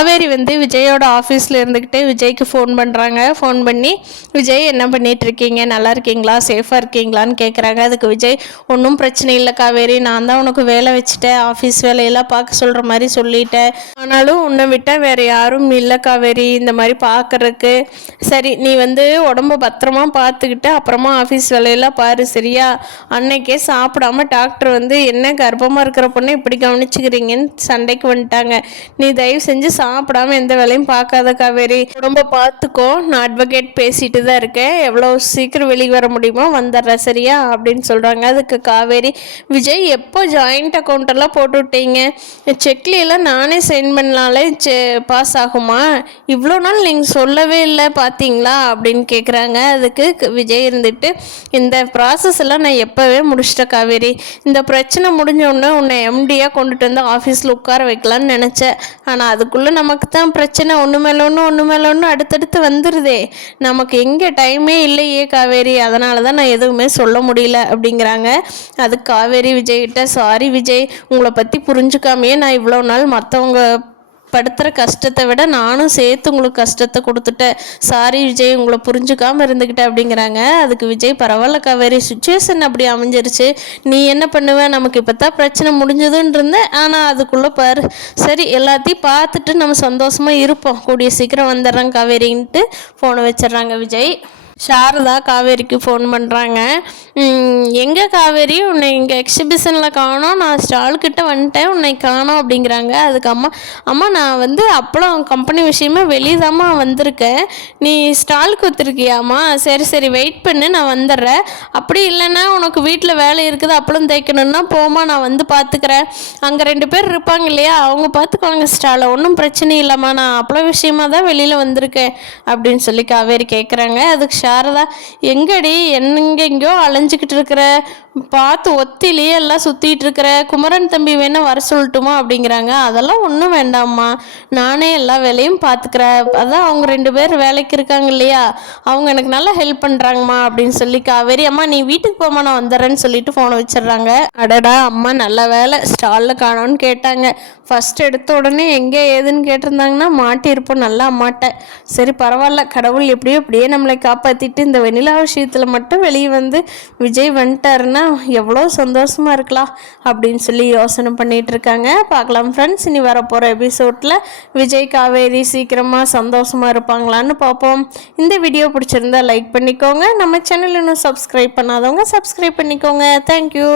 காவேரி வந்து விஜயோட ஆஃபீஸில் இருந்துக்கிட்டே விஜய்க்கு ஃபோன் பண்ணுறாங்க. ஃபோன் பண்ணி விஜய் என்ன பண்ணிகிட்ருக்கீங்க, நல்லா இருக்கீங்களா, சேஃபாக இருக்கீங்களான்னு கேட்குறாங்க. அதுக்கு விஜய் ஒன்றும் பிரச்சனை இல்லை காவேரி, நான் தான் உனக்கு வேலை வச்சுட்டேன், ஆஃபீஸ் வேலையெல்லாம் பார்க்க சொல்கிற மாதிரி சொல்லிட்டேன். ஆனாலும் உன்னை விட்டால் வேறு யாரும் இல்லை காவேரி இந்த மாதிரி பார்க்குறதுக்கு. சரி நீ வந்து உடம்ப பத்திரமா பார்த்துக்கிட்டு அப்புறமா ஆஃபீஸ் வேலையெல்லாம் பாரு சரியா. அன்னைக்கே சாப்பிடாம டாக்டர் வந்து என்ன கர்ப்பமாக இருக்கிற பொண்ணை இப்படி கவனிச்சுக்கிறீங்கன்னு சண்டைக்கு வந்துட்டாங்க. நீ தயவு செஞ்சு சாப்பிடாம எந்த வேலையும் பார்க்காத காவேரி, உடம்ப பார்த்துக்கோ. நான் அட்வொகேட் பேசிட்டு தான் இருக்கேன், எவ்வளோ சீக்கிரம் வெளியே வர முடியுமோ வந்துடுறேன் சரியா அப்படின்னு சொல்கிறாங்க. அதுக்கு காவேரி, விஜய் எப்போ ஜாயிண்ட் அக்கௌண்ட்டெல்லாம் போட்டு விட்டீங்க, செக்லாம் நானே சைன் பண்ணலாலே பாஸ் ஆகுமா, இவ்வளோ நாள் நீங்கள் சொல்லவே இல்லை பார்த்தீங்களா அப்படின்னு கேட்குறாங்க. அதுக்கு விஜய் இருந்துட்டு, இந்த ப்ராசஸ் எல்லாம் நான் எப்போவே முடிச்சிட்டேன் காவேரி, இந்த பிரச்சனை முடிஞ்சோடனே உன்னை எம்டியாக கொண்டுட்டு வந்து ஆஃபீஸில் உட்கார வைக்கலான்னு நினச்சேன். ஆனால் அதுக்குள்ளே நமக்கு தான் பிரச்சனை ஒன்று மேலே ஒன்று அடுத்தடுத்து வந்துடுதே, நமக்கு எங்கே டைமே இல்லையே காவேரி, அதனால தான் நான் எதுவுமே சொல்ல முடியல அப்படிங்கிறாங்க. அதுக்கு காவேரி விஜய்கிட்ட, சாரி விஜய், உங்களை பற்றி புரிஞ்சுக்காமையே நான் இவ்வளோ நாள் மற்றவங்க படுத்துகிற கஷ்டத்தை விட நானும் சேர்த்து உங்களுக்கு கஷ்டத்தை கொடுத்துட்டேன், சாரி விஜய், உங்களை புரிஞ்சுக்காமல் இருந்துக்கிட்டேன் அப்படிங்கிறாங்க. அதுக்கு விஜய், பரவாயில்ல காவேரி, சுச்சுவேஷன் அப்படி அமைஞ்சிருச்சு, நீ என்ன பண்ணுவ, நமக்கு இப்போ தான் பிரச்சனை முடிஞ்சதுன்னு இருந்தேன், ஆனால் அதுக்குள்ளே பாரு, சரி எல்லாத்தையும் பார்த்துட்டு நம்ம சந்தோஷமாக இருப்போம், கூடிய சீக்கிரம் வந்துடுறேன் காவேரின்ட்டு ஃபோனை வச்சிடுறாங்க விஜய். சாரதா காவேரிக்கு ஃபோன் பண்ணுறாங்க. எங்கே காவேரி, உன்னை இங்கே எக்ஸிபிஷனில் காணோம், நான் ஸ்டால்கிட்ட வந்துட்டேன், உன்னை காணோம் அப்படிங்கிறாங்க. அதுக்கு அம்மா நான் வந்து அப்பளம் கம்பெனி விஷயமா வெளியதாம்மா வந்திருக்கேன், நீ ஸ்டாலுக்கு ஒத்துருக்கியாம்மா, சரி சரி வெயிட் பண்ணு நான் வந்துடுறேன், அப்படி இல்லைன்னா உனக்கு வீட்டில் வேலை இருக்குது அப்பளம் தேய்க்கணுன்னா போமா, நான் வந்து பார்த்துக்கிறேன், அங்கே 2 பேர் இருப்பாங்க இல்லையா, அவங்க பார்த்துக்குவாங்க ஸ்டாலை, ஒன்றும் பிரச்சனை இல்லைம்மா, நான் அப்பளம் விஷயமா தான் வெளியில் வந்திருக்கேன் அப்படின்னு சொல்லி காவேரி கேட்குறாங்க. அதுக்கு சாரதா, எங்கடி எங்கெங்கோ அலைஞ்சிக்கிட்டு இருக்கிற, பார்த்து ஒத்திலேயே எல்லாம் சுற்றிட்டு இருக்கிற, குமரன் தம்பி வேணா வர சொல்லட்டுமா அப்படிங்கிறாங்க. அதெல்லாம் ஒன்றும் வேண்டாம்மா, நானே எல்லா வேலையும் பார்த்துக்கிறேன், அதான் அவங்க 2 பேர் வேலைக்கு இருக்காங்க இல்லையா, அவங்க எனக்கு நல்லா ஹெல்ப் பண்ணுறாங்கம்மா அப்படின்னு சொல்லி காவேரி, அம்மா நீ வீட்டுக்கு போமா நான் வந்துடுறேன்னு சொல்லிட்டு ஃபோனை வச்சிடுறாங்க. அடடா அம்மா நல்ல வேலை ஸ்டாலில் காணோன்னு கேட்டாங்க, ஃபஸ்ட் எடுத்த உடனே எங்கே ஏதுன்னு கேட்டிருந்தாங்கன்னா மாட்டியிருப்போம் நல்லா அம்மாட்ட. சரி பரவாயில்ல, கடவுள் எப்படியோ அப்படியே நம்மளை காப்பாற்றிட்டு இந்த வெண்ணிலா விஷயத்தில் மட்டும் வெளியே வந்து விஜய் வந்துட்டாருன்னா எவ்வளோ சந்தோஷமாக இருக்கலாம் அப்படின்னு சொல்லி யோசனை பண்ணிகிட்டு இருக்காங்க. பார்க்கலாம் ஃப்ரெண்ட்ஸ், இனி வரப்போகிற எபிசோடில் விஜய் காவேரி சீக்கிரமாக சந்தோஷமாக இருப்பாங்களான்னு பார்ப்போம். இந்த வீடியோ பிடிச்சிருந்தா லைக் பண்ணிக்கோங்க, நம்ம சேனல் இன்னும் சப்ஸ்கிரைப் பண்ணாதவங்க சப்ஸ்கிரைப் பண்ணிக்கோங்க. தேங்க்யூ.